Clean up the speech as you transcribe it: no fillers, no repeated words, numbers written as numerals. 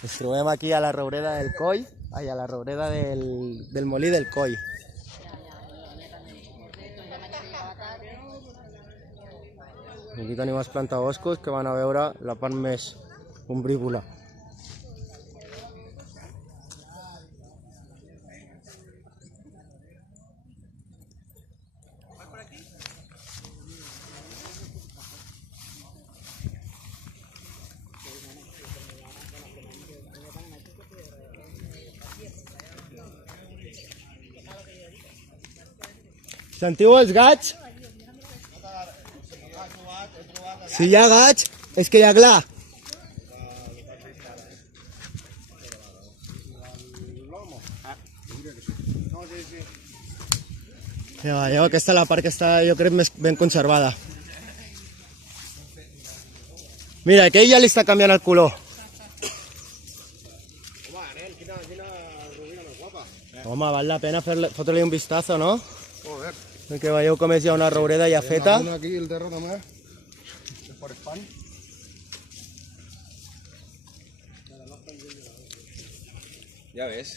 Ens trobem aquí a la roureda del Coll, a la roureda del Molí del Coll. Aquí tenim els plantaboscos que van a veure la part més ombrívola. Sentiu els gats? Si hi ha gats, és que hi ha gla. Ja, aquesta és la part que està, jo crec, més ben conservada. Mira, aquell ja li està canviant el color. Home, val la pena fotre-li un vistazo, no? Joder. Que veieu com és ja una roureda ja feta. Aquí el terra també. Per Espanya. Ya ves.